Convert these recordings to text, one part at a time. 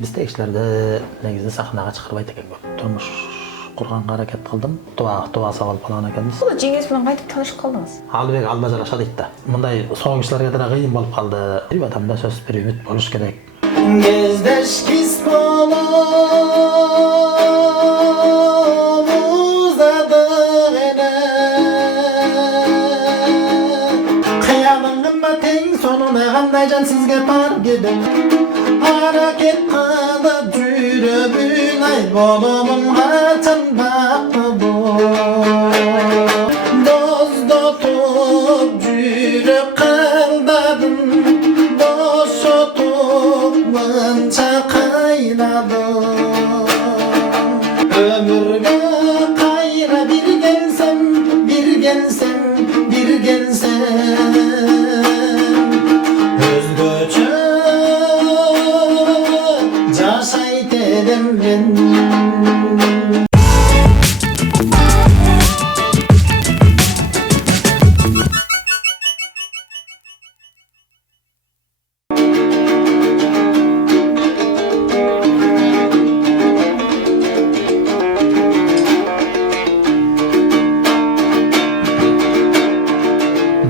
Biz tekişlerde negizde sahnaga çıkarbayt eken көп. Turmuş kurganга hareket kıldım. Tuğa saval falan ekeniz. Бұл жеңгесі менен кайтып танышып қалдыңыз. Албек албажараша дейт да. Мындай соңғы кишилерге да кыйын болуп калды. Бир адамда сөз бир үмүт болуш керек. Кездеш кис болуп узады эне. Кыямыңга тең сонуна кандай жан сизге бар кедим. Hareket kılıp жүрөбүн ай болумун качан бакты бу. Доздотуп жүрөк калдадым, бошотуп мынча кайнадым. Ömürgө кайра бир келсем, бир келсем, бир келсем. Өзгөчө жашайт элем мен.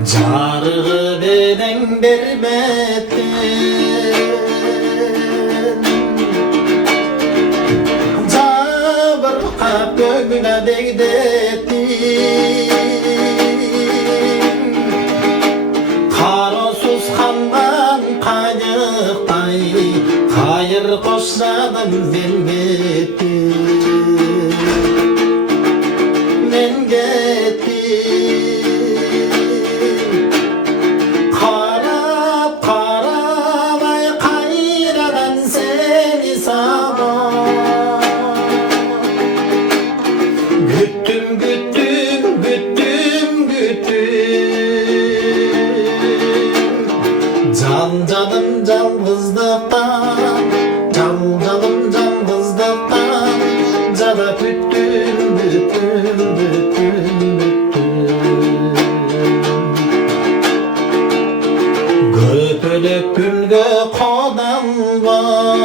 Жарыгы менен бербеттен жабыркап көңүлө дегдеттин. Каросуз ханган кайыктай кайыр кошсадым мен кеттим. Canım жалгыздыктан, жалым жалгыздыктан, жада бүттүм. Көпөлөк күнгө коданбай,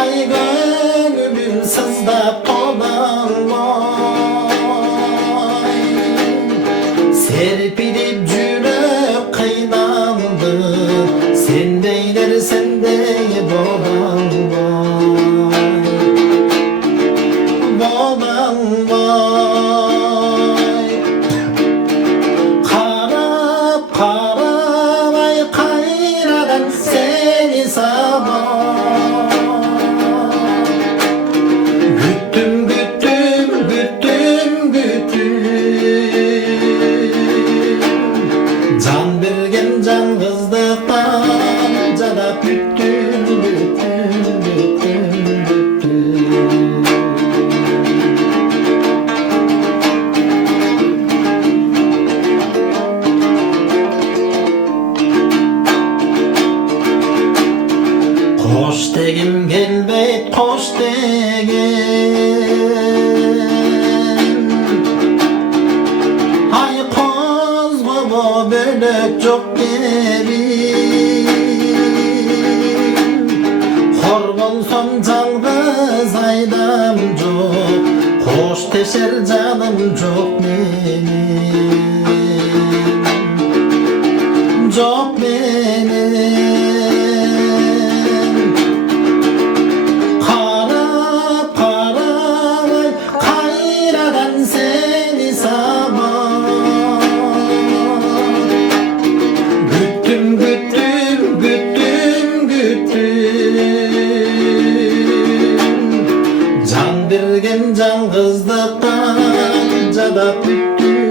ай көңүлүм сыздап тоданбай. Серпилип жүрөк кыйналды, сендейлер сендей боланбай. Карап карабай кайрадан сени сабай. Күттүм. Can bergen жалгыздыктан, жада бүттүм. Кош дегим келбейт, кош деген. Ай козгомо бөлөк жок кебин. Хор болсом жалгыз айдам жок, коштешер жаным жок менен. Жок менен. Карап карабай кайрадан сени сабай. Күттүм. Жан берген жалгыздыктан, жада бүттүм.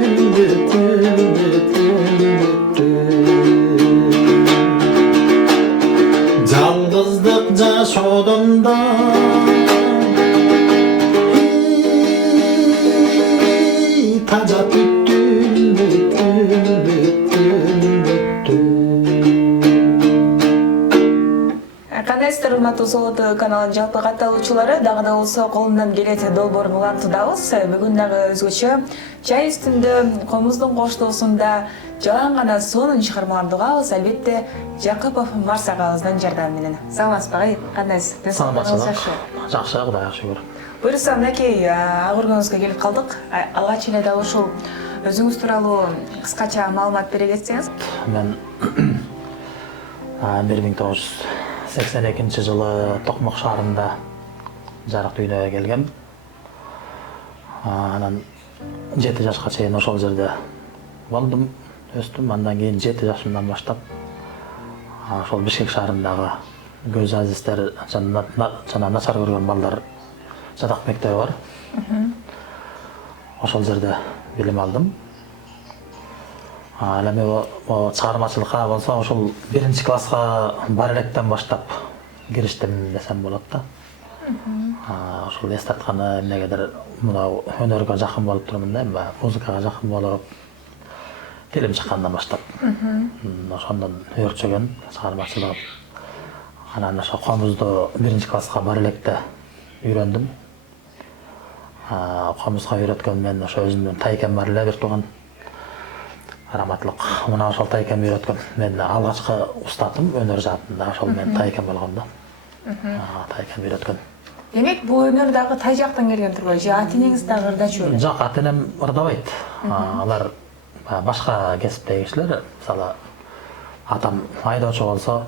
Жалгыздык жашоодон да тажап бүттүм. Кандайсыздар урматтуу Солото каналынын жалпы катталуучулары, дагы да болсо колумдан келет долбоор улантуудабыз. Бүгүн дагы өзгөчө чай үстүндө комуздун коштоосунда Жалаң гана сонун чыгармаларды угабыз, албетте Жакупов Марс агабыздын жардамы менен. Саламатсызбы агай? Кандайсыз? Саламатсызбы. Жакшы, Кудайга шүгүр. Буюрса, мынакей агыргыңызга келип калдык. Алгач эле дагы ушул өзүңүз тууралуу кыскача маалымат бере кетсеңиз. Мен 1982 жылы Токмок шаарында жарык дүйнөгө келгем. Анан 7 жашка чейин ошол жерде болдум, өстүм. Андан кийин 7 жашымдан баштап ошол Бишкек шаарындагы көз азиздер жана начар көргөн балдар жатак мектеби бар. Ошол жерде билим алдым. Ал эми чыгармачылыкка болсо ошол 1-класска бар электен баштап кириштим десем болот да. Ошол эсте айтканда эмнегедир мына өнөргө жакын болуп турмун да, музыкага жакын болуп тилим чыккандан баштап. Ошондон өөрчөгөн чыгармачылык. Анан ошо комузду 1-класска бар электе үйрөндүм. Комузга үйрөткөн мен ошо өзүмдүн тайкем бар эле, бир тууган. Раматлык. Мына ошол тайкем үйрөткөн. Мен алгачкы устатым өнөр жаатында ошол мен тайкем болгон да. Тайкем үйрөткөн. Демек, бул өнөр дагы тай жактан келген турбайбы? Же ата-энеңиз дагы ырдачу беле? Жок, ата-энем ырдабайт. Алар башка кесиптеги кишилер. Мисалы, атам айдоочу болсо,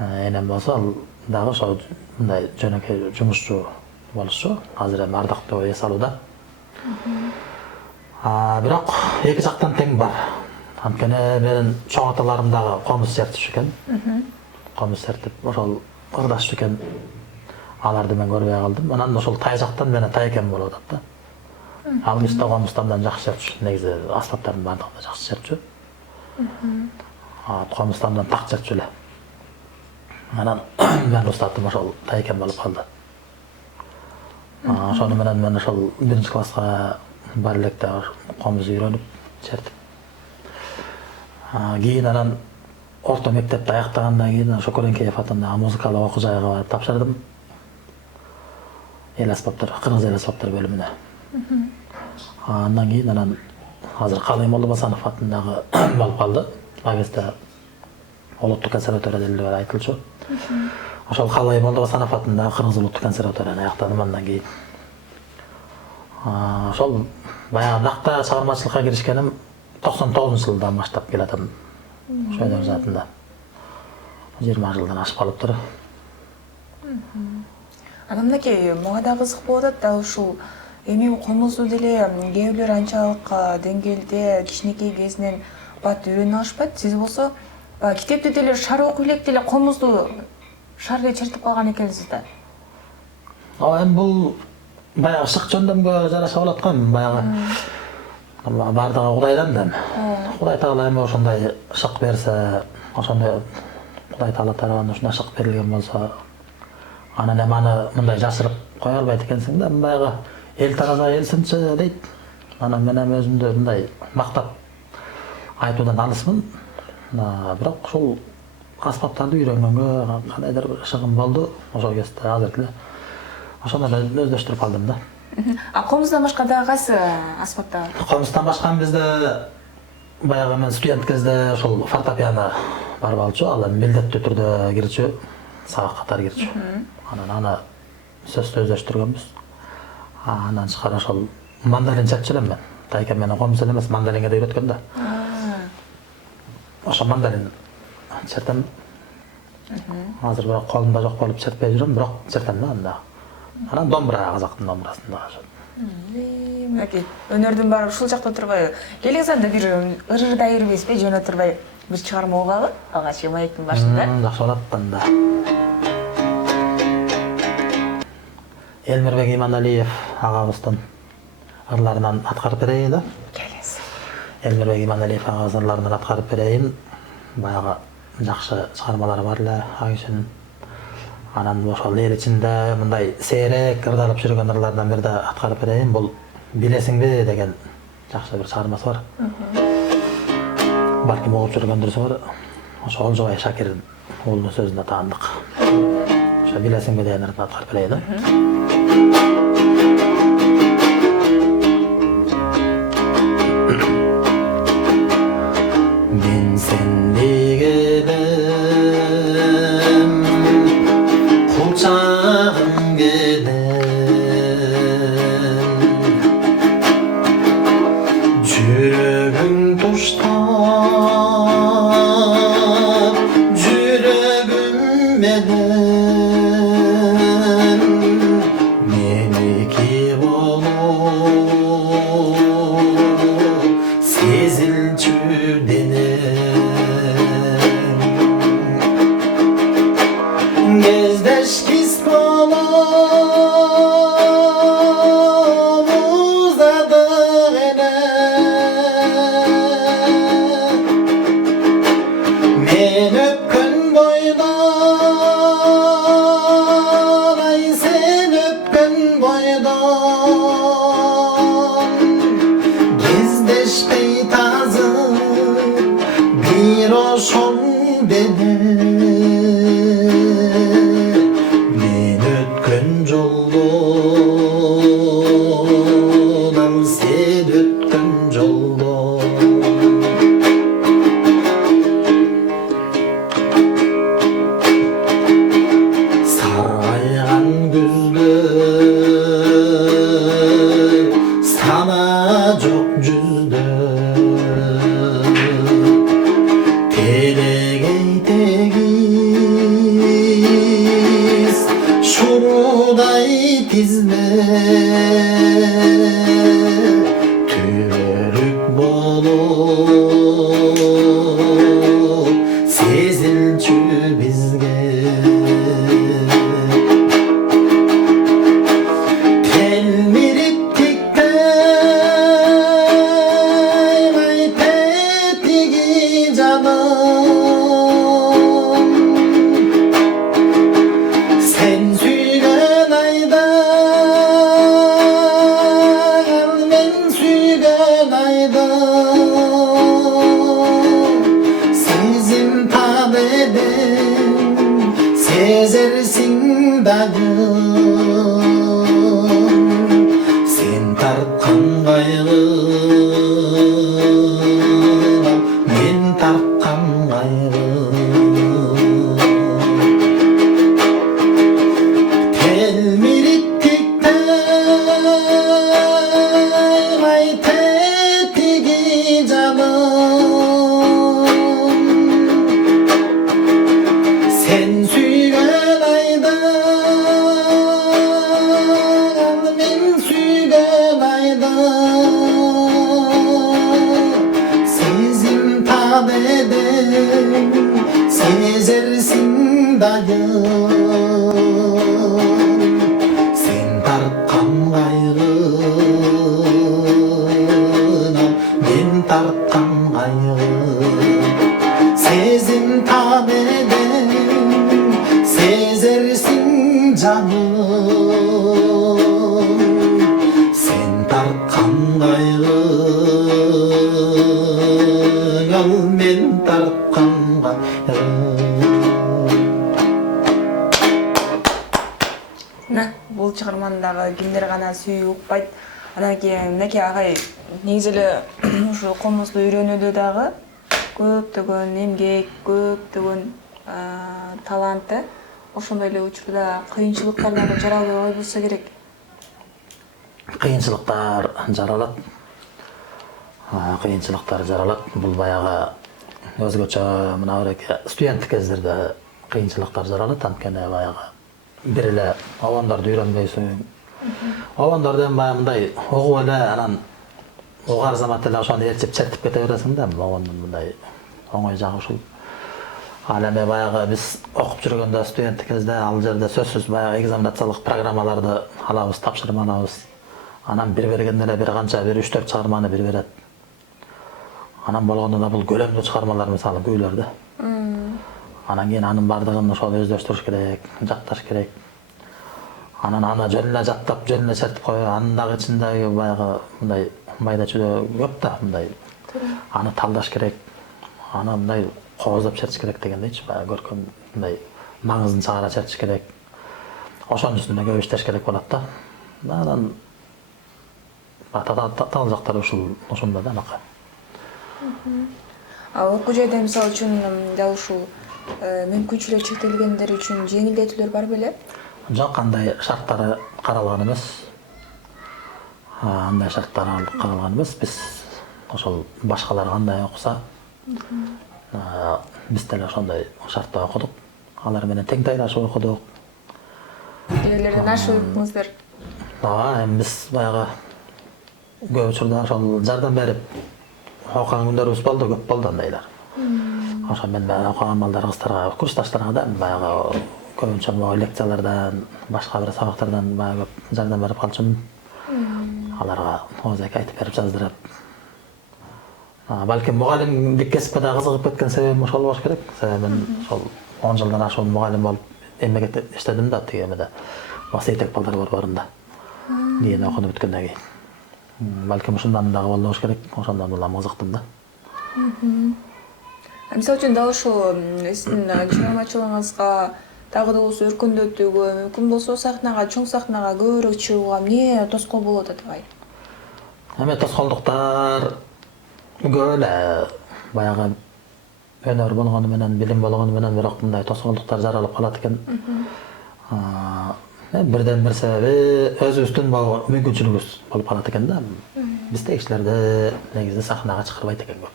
энем болсо, ал дагы ошо мындай жөнөкөй жумушчу болушу. Азыр эми ардактуу эс алууда. Бирок эки жактан тең бар. Анткени менин чоң аталарым дагы комуз чертиш экен. Комуз чертип ошол ырдашчу экен. Аларды мен көрбөй калдым. Анан ошол тай жактан менен тайкем болуп атат да. Ал киши да комуздан жакшы чертчү. Негизи аспаптардын баардыгы да жакшы чертчү. Комуздан так чертчү эле. Анан мен устатым ошол тайкем болуп калды. Ошону менен мен ошол 1-класска бар электе комуз үйрөнүп чертип. Кийин анан орто мектепти аяктагандан кийин ошо Көрөнкеев атындагы музыкалык окуу жайга барып тапшырдым. Эл аспаптар, кыргыз эл аспаптар бөлүмүнө. Андан кийин анан азыр Калай Молдобасанов атындагы болуп калды. Ал кезде Улуттук консерватория деле айтылчу. Ошол Калай Молдобасанов атындагы Кыргыз улуттук консерваторияны аяктадым андан кийин. Ошол баягы накта чыгармачылыкка киришкеним 99-жылдан баштап келатам. Ошо өнөр жаатында 20 жылдан ашып калыптыр. Анан мынакей мага да кызык болуп атат да ушул эми комузду деле кээ бирлер анчалык деңгээлде кичинекей кезинен бат үйрөнө алышпайт. Сиз болсо китепти деле шар окуй элек деле комузду шар эле чертип калган экенсиз да. Эми бул баягы шык жөндөмгө жараша болот го. Баягы баардыгы Кудайдан да. Кудай Таала эми ошондой шык берсе, ошондой Кудай Таала тарабынан ушундай шык берилген болсо, анан эми аны мындай жашырып кое албайт экенсиң да. Баягы эл тараза эл сынчы дейт. Анан мен эми өзүмдү мындай мактап айтуудан алысмын. Бирок ушул аспаптарды үйрөнгөнгө кандайдыр бир шыгым болду. Ошол кезде азыр деле ошондо өздөштүрүп алдым да. Комуздан башка дагы кайсы аспапта бар? Комуздан башка бизде баягы мен студент кезде ошол фортепиано бар болчу. Ал эми милдеттүү түрдө кирчү, сагак катары кирчү. Анан аны сөзсүз өздөштүргөнбүз. Андан тышкары ошол мандолин чертчү элем мен. Тайкем менен комуз эле эмес, мандолинге да үйрөткөн да. Ошо мандолин чертем. Азыр бирок колумда жок болуп чертпей жүрөм, бирок чертем да анда. Анан домбура, казактын домбурасында ошо. Мынакей өнөрдүн баары ушул жакта турбайбы? Келиңиз анда бир ырырдай бербейсизби, жөнө турбай бир чыгарма угалы алгач маектин башында? Жакшы болот анда. Элмирбек Иманалиев агабыздын ырларынан аткарып берейин да. Келиңиз. Элмирбек Иманалиев агабыздын ырларынан аткарып берейин. Баягы жакшы чыгармалары бар эле ал кишинин. Анан ошол эл ичинде мындай сейрек ырдалып жүргөн ырлардан бирди аткарып берейин. Бул билесиңби деген жакшы бир чыгармасы бар. Балким угуп жүргөндөрү бар. Ошо Олжобай Шакирдин уулунун сөзүнө таандык. Ошо билесиңби деген ырды аткарып берейин да. sendek edim kulçağım gelen жүрегің тұштап жүрегімменен менікі болып сезілчү денең кездешкис болып ұзадық ене мен өпкөн бойдан ай сен өпкөн бойдан кездешпей тазы бир ошол дене мен өткөн жолдон ал сен өткөн жолдон сарғайған күзде сана жоқ жүзде телегей тегиз шурудай тизме түрүк болуп сезилчү бизге телмирип тиктей кайта тиги жаным сен сүйгөн айда мен сүйгөн айда сезим тап эдем сезерсиң дагы сен тарткан кайгыга мен тарткан кайгы телмирип тиктей кайта тиги жаным сен сүйгөн айда мен сүйгөн айда сезим тап эдем сезерсиң дагы сен тарткан кайгыга мен тарткан кайгы сезим тап эдем сезерсиң жаным сен тарткан кайгыга мен тарткан кайгы мына бул чыгарманы дагы кимдер гана сүйүп укпайт. Анан кийин мынакей агай негизи эле ушу комузду үйрөнүүдө дагы көптөгөн эмгек, көптөгөн таланты. Ошондой эле учурда кыйынчылыктар дагы жаралбай болсо керек. кыйынчылыктар жаралат. Кыйынчылыктар жаралат. Бул баягы өзгөчө мына бирке студенттик кездерде кыйынчылыктар жаралат. Анткени баягы бир эле обондорду үйрөнбөйсүң. Обондордон баягы мындай угуп эле анан угар замат эле ошону ээрчип чертип кете бересиң да. Обондун мындай оңой жагы ушул. Ал эми баягы биз окуп жүргөндө студенттик кезде ал жерде сөзсүз баягы экзаменациялык программаларды алабыз, тапшырма алабыз. Анан бир бергенде эле бир канча, бир 3-4 чыгарманы бир берет. Анан болгондо да бул көлөмдүү чыгармалар мисалы күйлөр да. Анан кийин анын бардыгын ошол өздөштүрүш керек, жатташ керек. Анан аны жөн эле жаттап, жөн эле чертип коюп, анын дагы ичиндеги баягы мындай майда чүйдө көп да, мындай. Аны талдаш керек. Аны мындай кооздоп чертиш керек дегендейчи, баягы көркөм мындай маңызын чыгара чертиш керек. Ошонун үстүнө көп иштеш керек болот да. Анан тал жактары ушунда да анака. Окуу жайда мисалы үчүн дал ушул мүмкүнчүлүгү чектелгендер үчүн жеңилдетүүлөр бар беле? Жок, кандай шарттары каралган эмес. Андай шарттар каралган эмес. Биз ошол башкалар кандай окуса, биз деле ошондой шартта окудук. Алар менен тең тайлашып окудук. Элелерден ашып өттүңүздөр. Эми биз баягы көп учурда ошол жардам берип окуган күндөрүбүз болду, көп болду андайлар. Ошо мен окуган балдар кыздарга, курсташтарга да баягы көбүнчө могу лекциялардан, башка бир сабактардан баягы көп жардам берип калчумун. Аларга оозеки айтып берип жаздырып. Балким мугалимдик кесипке да кызыгып кеткен себебим ошол болуш керек. Себеби мен ошол 10 жылдан ашуун мугалим болуп эмгекте иштедим да, тиги эмеде. Сейтек балдар борборунда. Кийин окуну бүткөндөн кийин. Балким ушундан дагы болуш керек, ошондон улам кызыктым да. Мисалы үчүн дал ушул сиздин чыгармачылыгыңызга дагы да болсо өркүндөтүүгө, мүмкүн болсо сахнага, чоң сахнага көбүрөөк чыгууга эмне тоскоол болуп атат? Эми тоскоолдуктар көп эле, баягы өнөр болгону менен, билим болгону менен, бирок мындай тоскоолдуктар жаралып калат экен. Бирден бир себеби өзүбүздүн могу мүмкүнчүлүгүбүз болуп калат экен да. Бизде кишилерди негизи сахнага чакырбайт экен көп.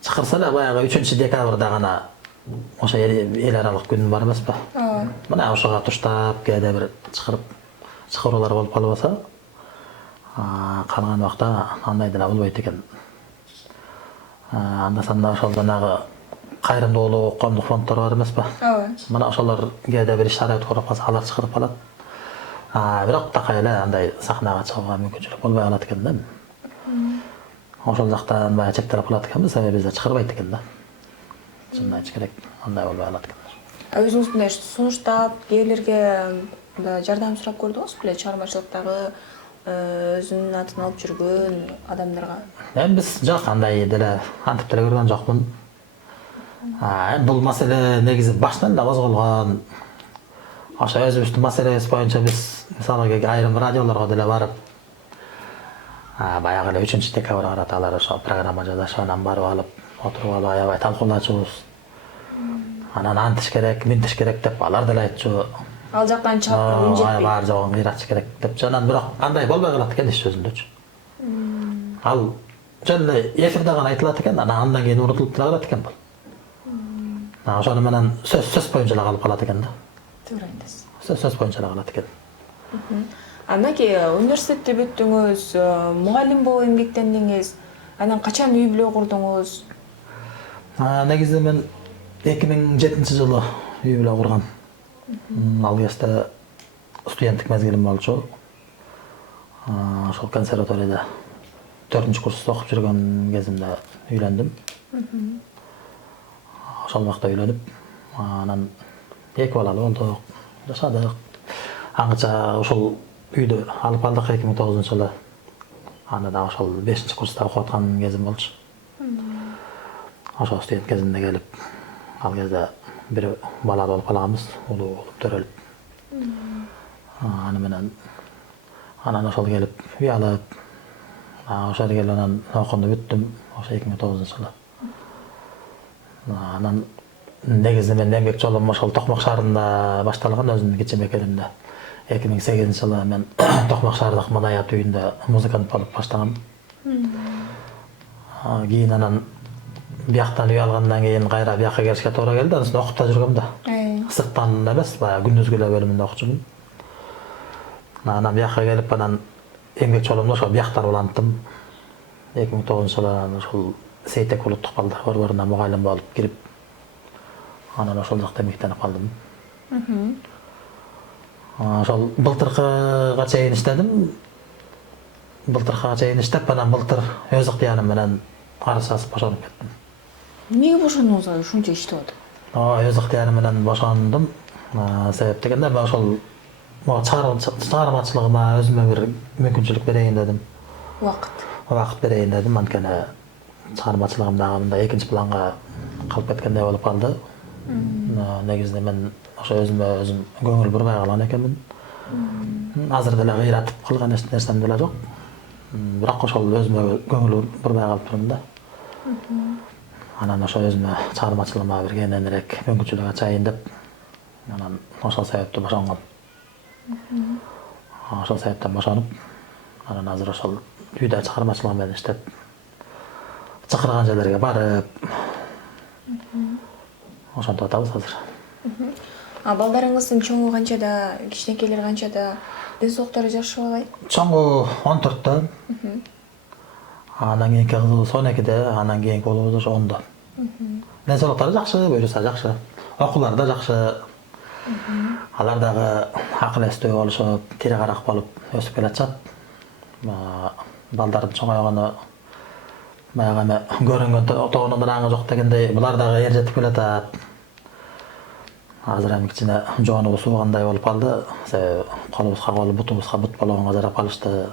Чакырса эле баягы 3-декабрда гана ошо эл аралык күн бар эмеспи? Мына ошого туштап кээде бир чакыруулар болуп калбаса, калган убакта андай деле болбойт экен. Анда-санда ошол жанагы кайрымдуулук, коомдук фонддор бар эмеспи? Мына ошолор кээде бир иш аракет кылып калса, алар чакырып калат. Бирок такай эле андай сахнага чыгууга мүмкүнчүлүк болбой калат экен да. Ошол жактан баягы чектелип калат экенбиз, себеби бизде чакырбайт экен да. Чынын айтыш керек, андай болбой калат экен. Өзүңүз мындай сунуштап, кээдерге жардам сурап көрдүңүз беле, чыгармачылыктагы өзүнүн атын алып жүргөн адамдарга? Эми биз жок, андай деле антип деле көргөн жокмун. Бул маселе негизи баштан эле козголгон. Ошо өзүбүздүн маселебиз боюнча биз мисалы айрым радиолорго деле барып, баягы эле 3-декабрга карата алар ошо программа жазышып, анан барып алып, отуруп алып аябай талкуулачубуз. Анан антиш керек, минтиш керек деп алар деле айтчу. Ал жактан чакыруу жетпейт. Баары жогун кыйратыш керек депчи. Анан бирок андай болбой калат экен иш өзүндөчү. Ал жөн эле эфирде гана айтылат экен, андан кийин унутулуп деле калат экен бул. Ошону менен сөз боюнча эле калып калат экен да. Туура айтасыз. Сөз боюнча эле калат экен. Андан университетти бүттүңүз, мугалим болуп эмгектендиңиз. Анан качан үй бүлө курдуңуз? Негизи мен 2007-жылы үй бүлө кургам. Ал кезде студенттик мезгилим болчу. Ошол консерваторияда 4-курста окуп жүргөн кезимде үйлөндүм. Ошол убакта үйлөнүп, анан 2 балалы болдук, жашадык. Аңча ушул үйдү алып калдык 2009-жылы. Аны да ошол 5-курста окуп аткан кезим болчу. Ошол студент кезимде келип, ал кезде бир бала болуп калганбыз, улуу болуп төрөлүп. Аны менен анан ошол келип үй алып, ошол келип анан окууну бүттүм, ошо 2009-жылы. Анан негизи мен эмгек жолум ошол Токмок шаарында башталган, өзүмдүн кичи мекенимде. 2008-жылы мен Токмок шаардык Мадаят үйүндө музыкант болуп баштагам. Кийин анан бияктан үй алгандан кийин кайра бияка келишке туура келди, анан окуп да жүргөм да. Сырттан эмес, баягы күндүзгү эле бөлүмүндө окучумун. Анан бияка келип, анан эмгек жолумду ошол биякта уланттым. 2009-жылы ошол Сейтек улуттук балдар борборуна мугалим болуп кирип, анан ошол жакта эмгектенип калдым. Ошол былтыркыга чейин иштедим. Былтыркыга чейин иштеп, анан былтыр өз ыктыярым менен арыз жазып бошонуп кеттим. Эмнеге бошондуңуз, ушунча иштеп атып? Өз ыктыярым менен бошондум. Себеп дегенде мен ошол чыгармачылыгыма өзүмө бир мүмкүнчүлүк берейин дедим. Убакыт берейин дедим. Анткени чыгармачылыгым дагы мындай экинчи планга калып кеткендей болуп калды. Негизинен мен ошо өзүмө өзүм көңүл бурбай калган экенмин. Азыр деле кыйратып кылган эч нерсем деле жок. Бирок ошол өзүмө көңүл бурбай калып турмун да. Анан ошо өзүмө чыгармачылыгыма бир кененирээк мүмкүнчүлүк ачайын деп анан ошол себептен бошонгон. Ошол себептен бошонуп, анан азыр ошол үйдө чыгармачылык менен иштеп, чакырган жерлерге барып, ошентип атабыз азыр. Балдарыңыздын чоңу канчада, кичинекейлер канчада, ден соолуктары жакшы албай? Чоңу 14-тө. Анан кийинки кызыбыз 12-де, анан кийинки уулубуз ошо 10-до. Ден соолуктары жакшы, буюрса жакшы. Окуулары да жакшы. Алар дагы акыл эстүү болушуп, тире карак болуп өсүп келатышат. Балдардын чоңойгону баягы эме көрүнгөн тоонун ыраңы жок дегендей, булар дагы эр жетип келатат. Азыр эми кичине жоонубуз суугандай болуп калды. Себеби колубузга кол, бутубузга бут болгонго жарап калышты.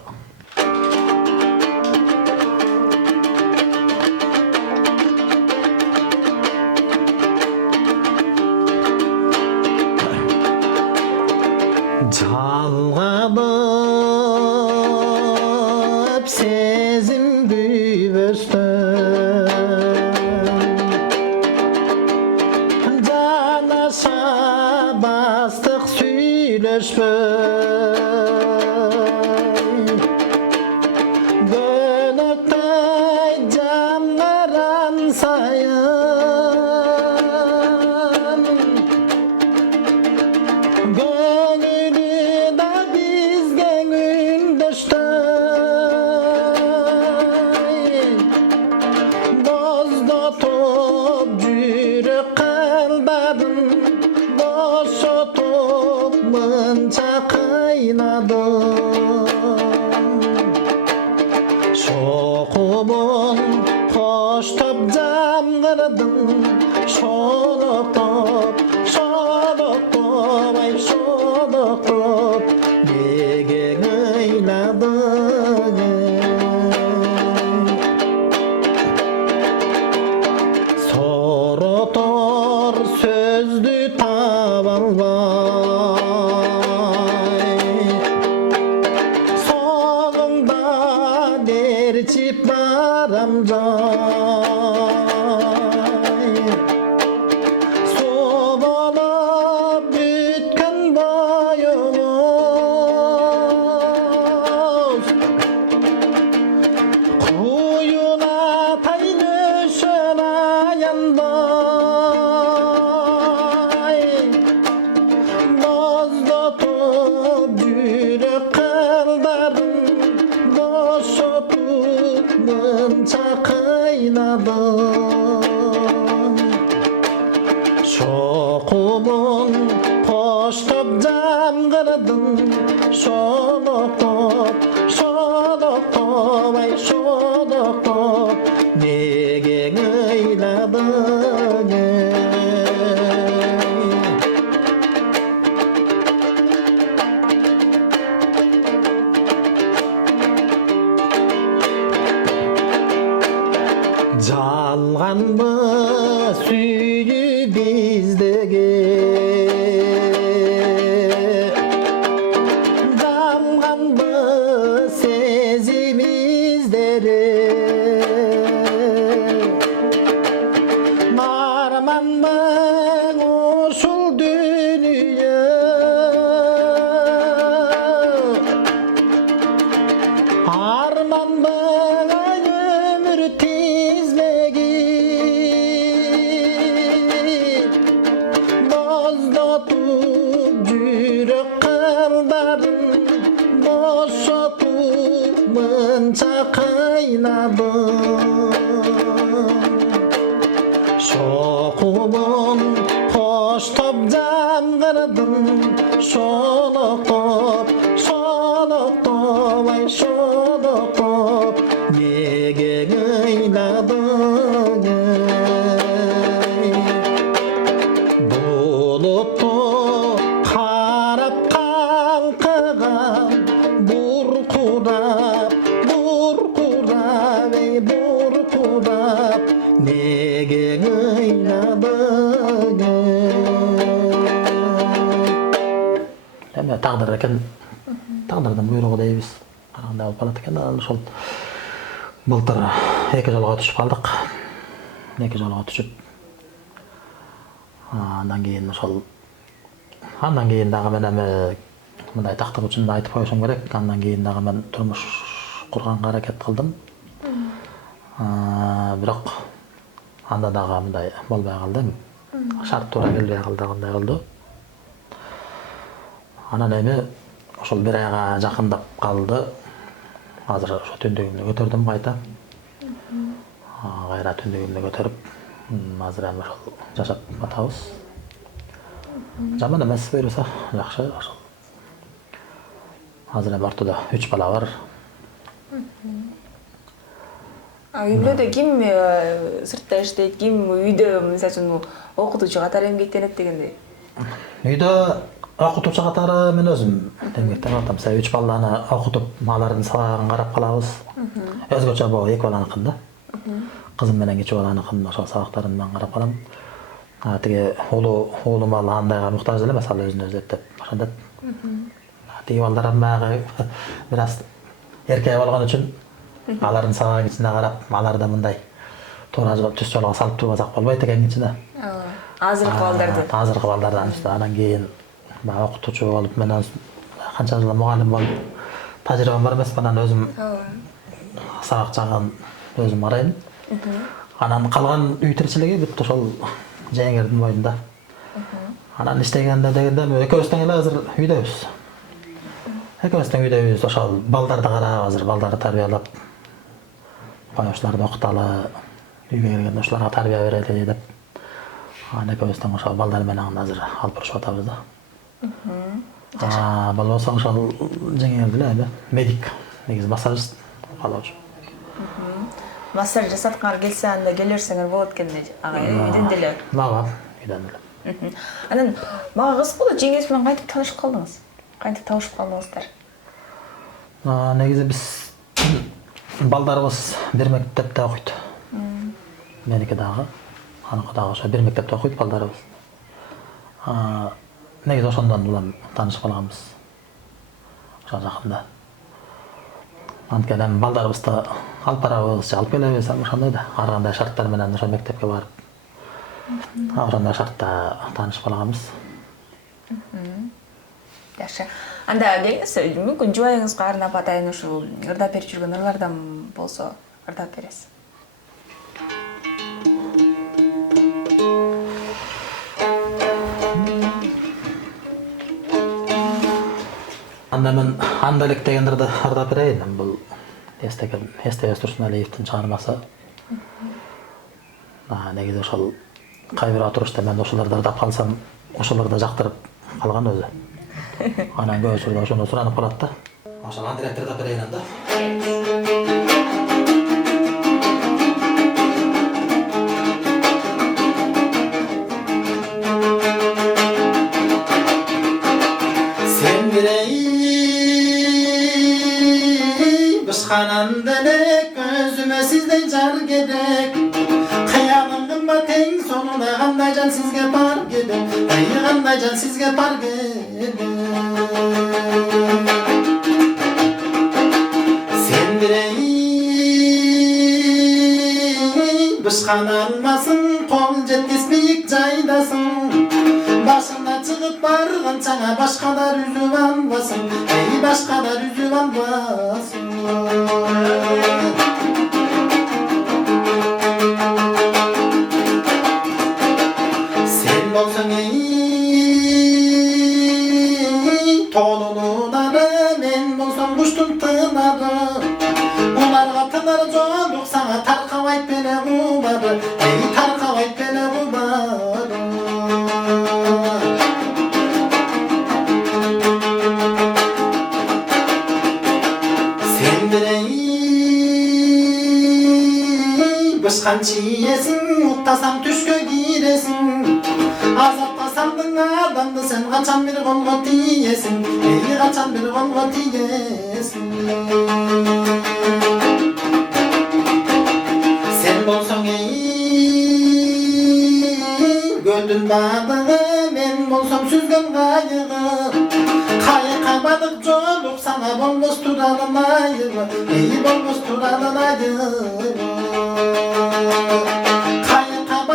Жалганып сезим күйбөстөн, жанаша бастык сүйлөшпөй, көнөктөй жамгаран сайын, көңүлү да бизге үндөштөй, боздотуп жүрөк калдадым, бошотуп мынча кыйнадым. Шокумун коштоп жамгырдым, шолоктоп, шолоктоп, ай шолоктоп, неге кыйнадың? Соротор сөздү таба албай, соңуңда дерчип барам жай, суу болуп бүткөн боюңуз, куюлатай нөшөр аянбай, боздотуп жүрөк калдарын, бошотуп мынча кыйнадым. Шокумун коштоп жамгырдым, шолоктоп, шолоктоп, ай шолоктоп, неге кыйнадың? Жалганбы сүйүү биздеги, жалганбы сезимиздери, арманбы ушул дүйнө, арманбы өмүр тизмеги, боздотуп жүрөк калдарын, бошотуп мынча кыйнадым. Шокумун коштоп жамгырдым, шолоктоп, шолоктоп, ай шолоктоп, неге кыйнадың? Булутту карап калкыган, буркурап, буркурап, ey буркурап, неге кыйнадың? Эме тагдыр экен, тагдырдын буйругу дейбиз. Кандай болуп калат экен, анан ошол былтыр эки жолго түшүп калдык. эки жолго түшүп андан кийин ошол андан кийин дагы мен эми мындай тактык үчүн айтып коюшум керек. Андан кийин дагы мен турмуш курганга аракет кылдым. Бирок анда дагы мындай болбой калды. Шарт туура келбей калдыгындай болду. Анан эми ошол бир айга жакындап калды. Азыр ошо түндүгүмдү көтөрдүм кайта. Кайра түндүгүмдү көтөрүп, азыр эми ошол жашап атабыз. Жаман эмес, буюрса жакшы ошол. Азыр эми ортодо 3 бала бар. Үйдө ким сыртта иштейт, ким үйдө мисалы үчүн окутуучу катары эмгектенет дегендей? Үйдө окутуучу катары мен өзүм эмгектенип атам. 3 баланы окутуп, алардын сабагын карап калабыз. Өзгөчө бул эки баланыкын да. Кызым менен кичүү баланыкын ошол сабактарын мен карап калам. Тиги уулум ал андайга муктаж эле эмес, ал өзүн өзү эптеп ошентет. Тиги балдар баягы бир аз эркек болгон үчүн алардын сабагын ичине карап, аларды мындай туура түз жолго салып турбасак болбойт экен ичине. Азыркы балдарды. Азыркы балдардан анан кийин баягы окутуучу болуп, мен канча жыл мугалим болуп тажрыйбам бар эмес, анан өзүм сабак жагын өзүм карайм. Анан калган үй тиричилиги бүт ошол жеңердин мойнунда. Анан иштегенде дегенде экөөбүз тең эле азыр үйдөбүз. Экөөбүз тең үйдөбүз, ошол балдарды карап, азыр балдарды тарбиялап, коюштарды окуталы, үйгө келгенде ошолорго тарбия берели деп. Анан экөөбүз тең ошол балдар менен азыр алып урушуп атабыз да. Болбосо ошол жеңерди эле эми медик, негизи массажист калоочу. Массаж жасатканга келсе, анда келе берсеңер болот экенди, ага, үйдөн деле. Ага, үйдөн деле. Анан мага кызык болот, жеңеңиз менен кантип таанышып калдыңыз? Кантип табышып калдыңыздар? Негизи биз балдарыбыз бир мектепте окуйт. Меники дагы, аныкы дагы ошо бир мектепте окуйт балдарыбыз. Негизи ошондон улам таанышып калганбыз. Ошо жакында. Анткени балдарыбызды алып барабыз, алып келебиз, ошондой да. Ар кандай шарттар менен ошо мектепке барып. Ошондой шартта таанышып калганбыз. Жакшы. Анда келиңиз, мүмкүн жубайыңызга арнап атайын, ушул ырдап берип жүргөн ырлардан болсо ырдап бересиз. Анда мен андалык деген ырды ырдап берейин. Бул Эстебес Турсуналиевдин чыгармасы. Негизи ошол кайбир отурушта мен ошолорду ырдап калсам, ошолорду жактырып калган өзү. Анан көп учурда ошону суранып калат да. Ошол андалык ырдап берейин анда. Бышкананделек өзүмө сиздей жар керек. Кыялым кымбат тең сонуна кандай жан сизге бар керек. Кандай жан сизге бар керек. Сендирей бышкан алмасың, кол жеткис бийик жайдасың. Башына чыгып барганча башкалар үзүп албасың. Башкалар үзүп албасың. Sen bolsang toolunары, men bolsam куштун тынары. Уларга тынар жок, сага таркабайт беле кубары. Таркабайт беле кубары. Бышкан чиесиң, уктасаң түшкө киресиң. Азапка салдың адамды, сен качан бир колго тиесиң. Качан бир колго тиесиң. Sen болсоң көлдүн бадыгы, мен болсом сүзгөн кайыгы. Кайыкка бадык жолук, сага болбос туранын айыгы. Болбос туранын айыгы.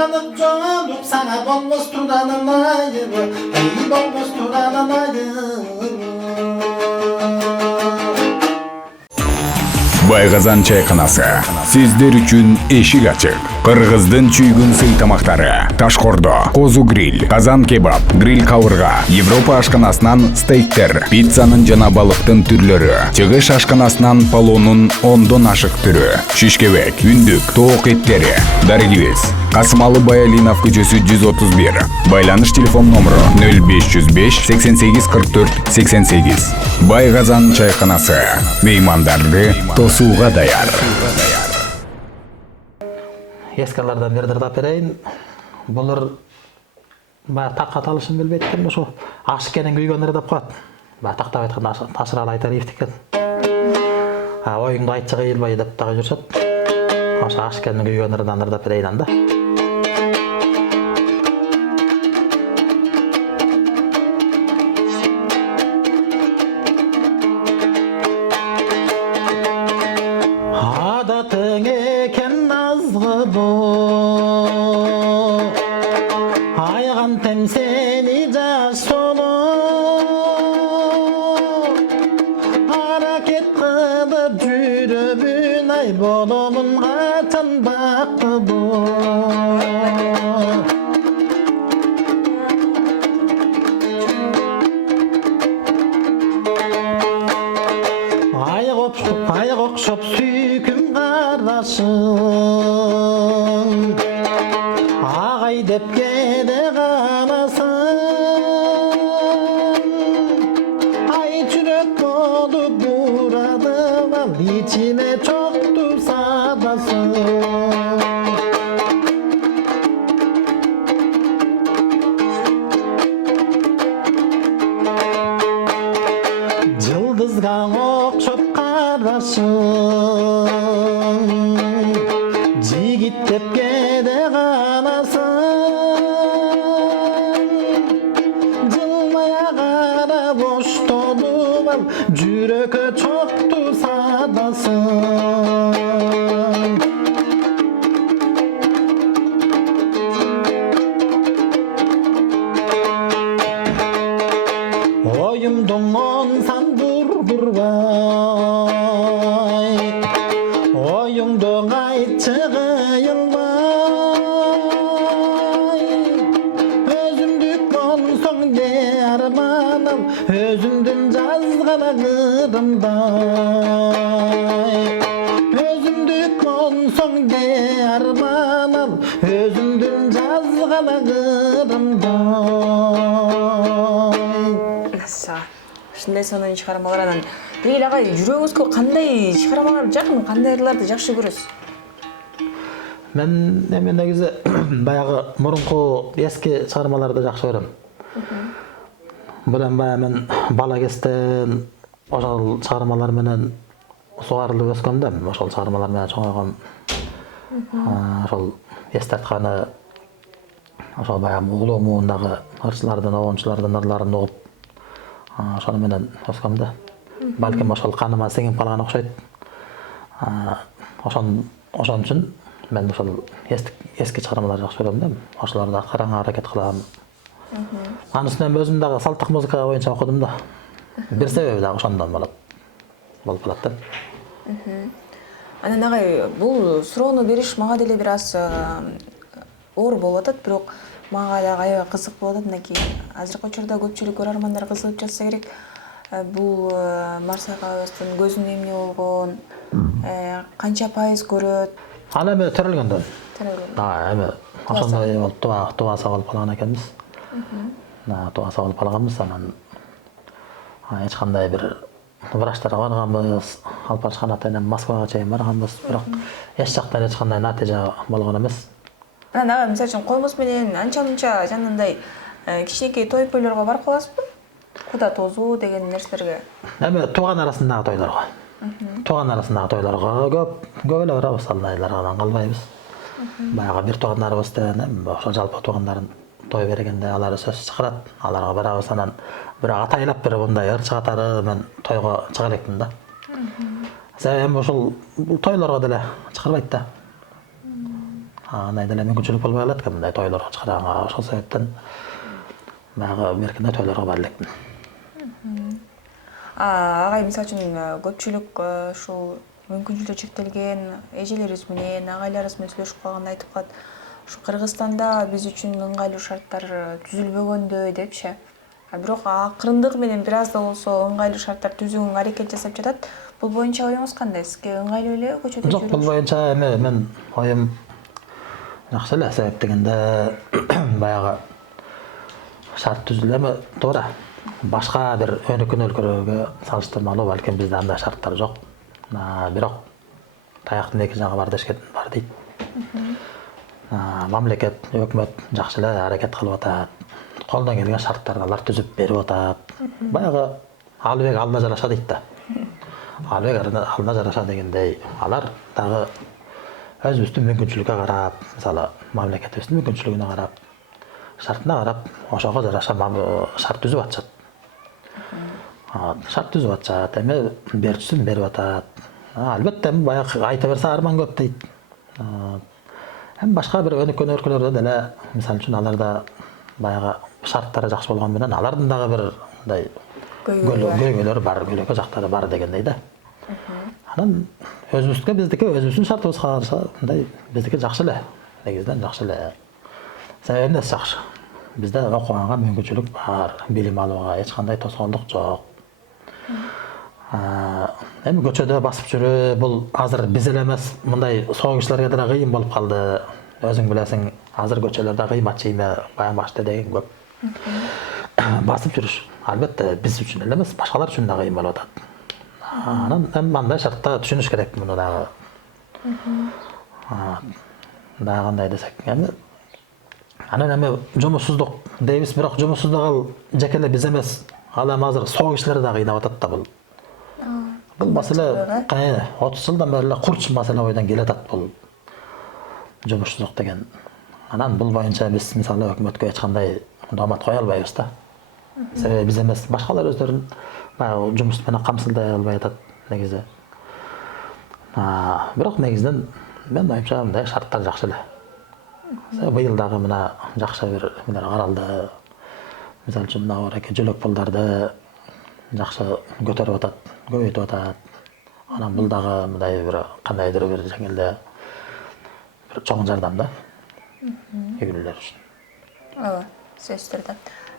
Bulmadık çocuk sana bolmaz turanın ayıbı Ey bolmaz turanın ayıbı Байғазан чайханасы. Сіздер үшін эшик ачык. Кыргыздын чүйгүн сый тамактары. Ташкордо, козу гриль, казан кебаб, гриль кабырга, Европа ашканасынан стейктер, пиццанын жана балыктын түрлөрү, чыгыш ашканасынан полонун 10дон ашык түрү, шишкебек, үндүк, тоок эттери. Дарегибиз. Касымалы Баялинов көчөсү 131. Байланыш телефон номеру 0505 88 44 88. Байғазан чайханасы. Меймандарды тосууга даяр. Ескалардан бердирдап берейин. Булар бая такка талышын билбейт экен, ошо ашык кенен күйгөндөр деп коет. Бая тактап айтканда ташырал айтар ийфтик экен. Оюңду айтчы кыйылбай деп дагы жүрүшөт. Ошо ашык кенен күйгөндөрдөн ырдап берейин анда. Ayık okşop süyküm kardeşim Ağay dep gede kanasın Ay çürek olup buradım al içime çoktu sadasın Yıldızga okşop Jigit dep kede kanasın Jılmaya kara boş tolup al Jürökö çoktu sadasın Oyumdun onsan durdurbay Oyungdu aytçı kıyılmay Özümdük bonsoň de armanım Özümdün жазгана kırımday Özümdük bonsoň de armanım Özümdün жазгана kırımday Ушундай сонун чыгармалардан Лейла агай жүрөгүңүзгө кандай чыгармалар жакын, кандай ырларды жакшы көрөсүз? Мен негизи баягы мурунку эски чыгармаларды жакшы көрөм. Булан бая мен бала кезден ошол чыгармалар менен сугарылып өскөм да, ошол чыгармалар менен чоңойгон. Ошол эстатканы ошол баягы улуу муундагы ырчылардын, оончулардын ырларын угуп ошону менен өскөм да. Балким ошол каныма сиңип калган окшойт. Ошон үчүн мен ошол эски чыгармаларды жакшы көрөм да. Ошолорду аткарганга аракет кылам. Анын үстүнөн өзүм дагы салттык музыка боюнча окудум да. Бир себеби дагы ошондон болот да. Анан агай, бул суроону бериш мага деле бир аз оор болуп атат, бирок мага дагы аябай кызык болуп атат. Мынакей азыркы учурда көпчүлүк көрөрмандар кызыгып жатса керек. Бул Марсия Кабаевдин көзүнүн эмне болгон, канча пайыз көрөт? Аны эми төрөлгөндөн. Эми ошондой болуп тубаса болуп калган экенбиз. Тубаса болуп калганбыз, анан эч кандай бир врачтарга барганбыз, алып барышкан атайын Москвага чейин барганбыз, бирок эч жактан эч кандай натыйжа болгон эмес. Анан мисалы үчүн коомуз менен анча-мунча жанагындай кичинекей той-пойлорго барып каласызбы? Куда тозуу деген нерселерге. Эми тууган арасындагы тойлорго. Тууган арасындагы тойлорго көп эле барабыз, алдайлардан калбайбыз. Баягы бир туугандарыбыздын, ошо жалпы туугандарын той бергенде алар сөз чыгарат, аларга барабыз, анан бирок атайлап бир мындай ырчы катары мен тойго чыга элекмин да. Эми ошол тойлорго деле чыгарбайт да. андай деле мүмкүнчүлүк болбой калат экен мындай тойлорго чыгарганга. Ошол себептен баягы беркиндей тойлорго бара элекмин. Агай мисалы үчүн көпчүлүк ушул мүмкүнчүлүгү чектелген эжелерибиз менен, агайларыбыз менен сүйлөшүп калганда айтып калат. Ушу Кыргызстанда биз үчүн ыңгайлуу шарттар түзүлбөгөндөй депчи. Бирок акырындык менен бир аз да болсо ыңгайлуу шарттар түзүүгө аракет жасап жатат. Бул боюнча оюңуз кандай? Сизге ыңгайлуу эле көчөдө Жок, бул боюнча эми мен оюм жакшы эле. Себеп дегенде баягы шарт түзүлө, эми туура. Башка бир өнүккөн өлкөлөргө салыштырмалуу балким бизде андай шарттар жок. Бирок таяктын эки жагы бар дешкен бар дейт. Мамлекет, өкмөт жакшы эле аракет кылып атат. Колдон келген шарттарды алар түзүп берип атат. Баягы албек алына жараша дейт да. Албек алына жараша дегендей, алар дагы өзүбүздүн мүмкүнчүлүккө карап, мисалы мамлекетибиздин мүмкүнчүлүгүнө карап, шартына карап, ошого жараша шарт түзүп атышат. Шарт түзүп атышат, эми берчүсүн берип атат. Албетте баягы айта берсе арман көп дейт. Эми башка бир өнүккөн өлкөлөрдө деле, мисалы үчүн аларда баягы шарттары жакшы болгон менен алардын дагы бир мындай көйгөйлөр бар, көйгөй жактары бар дегендей да. Анан өзүбүздүн шартыбызга караса мындай биздики жакшы эле, негизинен жакшы эле. Себеби эмнеси жакшы? Бизде окуганга мүмкүнчүлүк бар, билим алууга эч кандай тоскоолдук жок. Эми көчөдө басып жүрүү бул азыр биз эле эмес, мындай соо кишилерге деле кыйын болуп калды. Өзүң билесиң, азыр көчөлөрдө кыймат чийме, баян башты деген көп. Басып жүрүш. Албетте биз үчүн эле эмес, башкалар үчүн да кыйын болуп атат. Анан эми мындай шартта түшүнүш керек муну дагы. Дагы кандай десек, анан эми жумушсуздук дейбиз, бирок жумушсуздук ал жеке эле биз эмес, ал эми азыр соо кишилерди да кыйнап атат да бул. Бул маселе 30 жылдан бери эле курч маселе бойдон келатат бул жумушсуздук деген. Анан бул боюнча биз мисалы өкмөткө эч кандай доомат кое албайбыз да. Себеби биз эмес, башкалар өздөрүн баягы жумуш менен камсылдай албай атат негизи. Бирок негизинен мен оюмча мындай шарттар жакшы эле. Быйыл дагы мына жакшы бир эмелер каралды. Мисалы үчүн мына ореке жөлөк пулдарды жакшы көтөрүп атат, көбөйтүп атат. Анан бул дагы мындай бир кандайдыр бир жеңилде бир чоң жардам да. Үй бүлөлөр үчүн. Ооба, сөзсүз түрдө.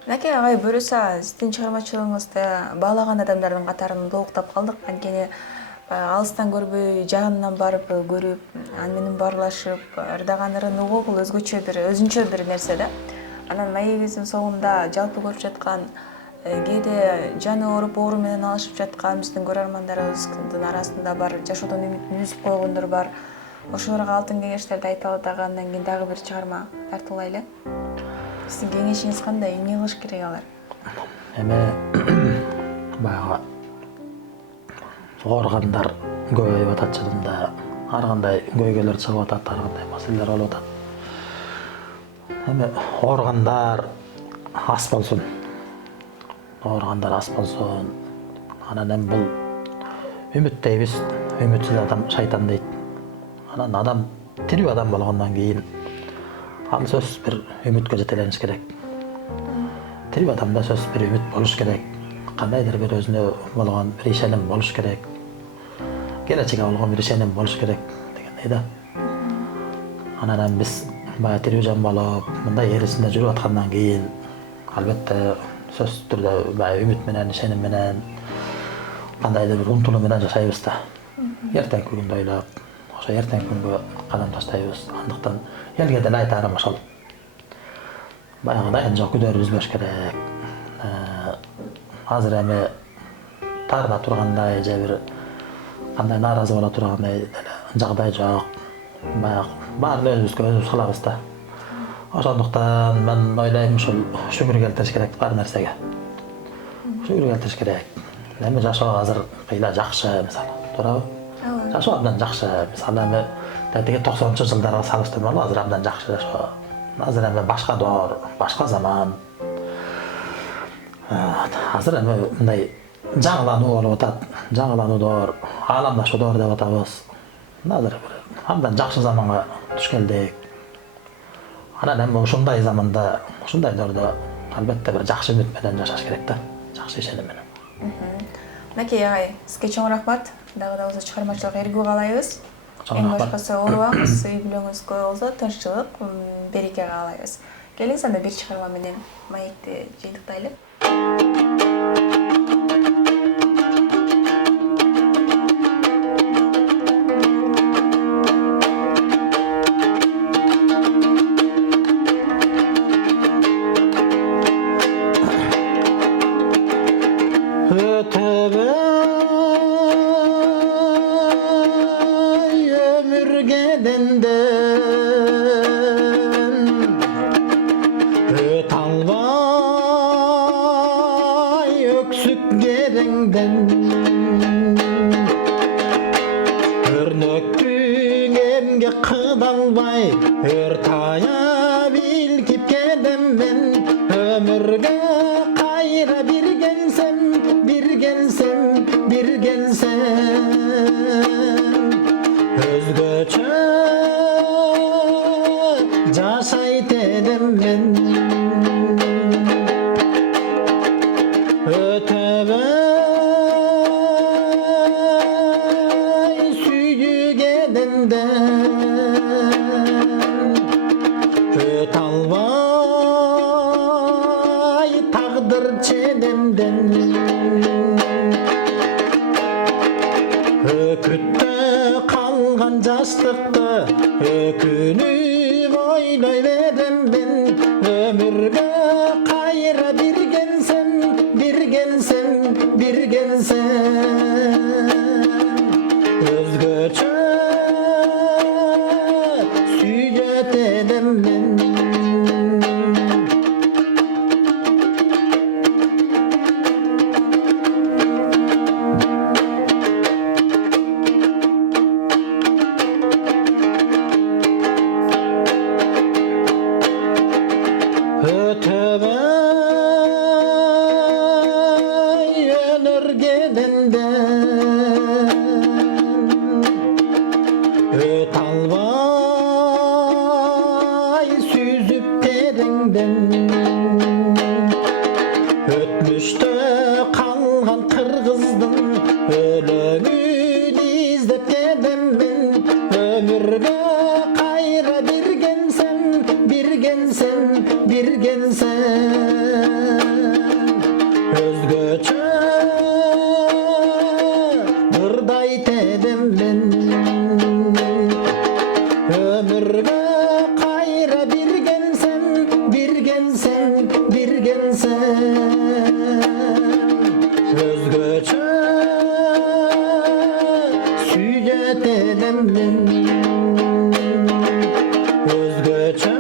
Мынакей агай буюрса, сиздин чыгармачылыгыңызды баалаган адамдардын катарын толуктап калдык. Анткени алыстан көрбөй, жанынан барып көрүп, аны менен баарлашып, ырдаган ырын угуу бул өзүнчө бир нерсе да. Анан маегибиздин соңунда жалпы көрүп жаткан, кээде жаны ооруп, оору менен алышып жаткан биздин көрөрмандарыбыздын арасында бар, жашоодон үмүтүн үзүп койгондор бар. Ошолорго алтын кеңештерди айталы дагы, андан кийин дагы бир чыгарма тартуулайлы. Сиздин кеңешиңиз кандай? Эмне кылыш керек алар? Эми баягы ооругандар көбөйүп атат жадымда. Ар кандай көйгөйлөр чыгып атат, ар кандай маселелер болуп атат. Эми ооругандар аз болсун. Ооругандар аз болсун. Анан эми бул үмүт дейбиз. Үмүтсүз адам шайтан дейт. Анан адам тирүү адам болгондон кийин ал сөзсүз бир үмүткө жетелениш керек. Тирүү адамда сөзсүз бир үмүт болуш керек. Кандайдыр бир өзүнө болгон бир ишеним болуш керек. Келечекке болгон бир ишеним болуш керек дегендей да. Анан биз баягы тирүү жан болуп, мындай эр ичинде жүрүп аткандан кийин албетте сөзсүз түрдө баягы үмүт менен, ишеним менен, кандайдыр бир умтулуу менен жашайбыз да. Эртеңки күндү ойлоп, ошо эртеңки күнгө кадам таштайбыз. Андыктан элге деле айтарым ошол. Баягыдай күдөрү үзбөш керек. Азыр эми таарына тургандай же бир кандай нааразы боло тургандай деле жагдай жок. Баягы баарын өзүбүзгө өзүбүз кылабыз да. Ошондуктан мен ойлойм ушул шүгүр келтириш керек бар нерсеге. Шүгүр келтириш керек. Эми жашоо азыр кыйла жакшы мисалы, туурабы? Жашоо абдан жакшы. Мисалы эми тетиги 90-жылдарга салыштырмалуу азыр абдан жакшы жашоо. Азыр эми башка доор, башка заман. Азыр эми мындай жаңылануу болуп атат. Жаңылануу доор, ааламдашуу доор деп атабыз. Азыр абдан жакшы заманга туш келдик. Анан эми ушундай заманда, ушундай дөрдө албетте бир жакшы үмүт менен жашаш керек да. Жакшы ишеним менен. Накей агай, сизге чоң рахмат. Дагы да болсо чыгармачылык эргүү каалайбыз. Чоң Эң рахмат. башкысы оорубаңыз, үй бүлөңүзгө болсо тынччылык, береке каалайбыз. Келиңиз анда бир чыгарма менен маекти жыйынтыктайлы. Ötebey ömür gelenden öt albay öksük gerenden örnöktüň emge kıdalbay örtaya bilkip kedem ben ömürge kayra bir gelsem özgöçe jaşayt edem ben ötebey süýgedenden öt albay tagdyr çedemden ökütte kalgan jaşlykty ökünüp oylay berem ben ömürge kayra bir gelsem özgöçe süýet edem ben ötebey önürgedenden öt albay süzüp terengden ötmüşte kalgan kırgızdın ölöngün izlep gedem ben ömürge kayra bir gelsem özgöçe ırdayt edem ben ömürge kayra bir gelsem özgöçe süýet edem ben özgöçe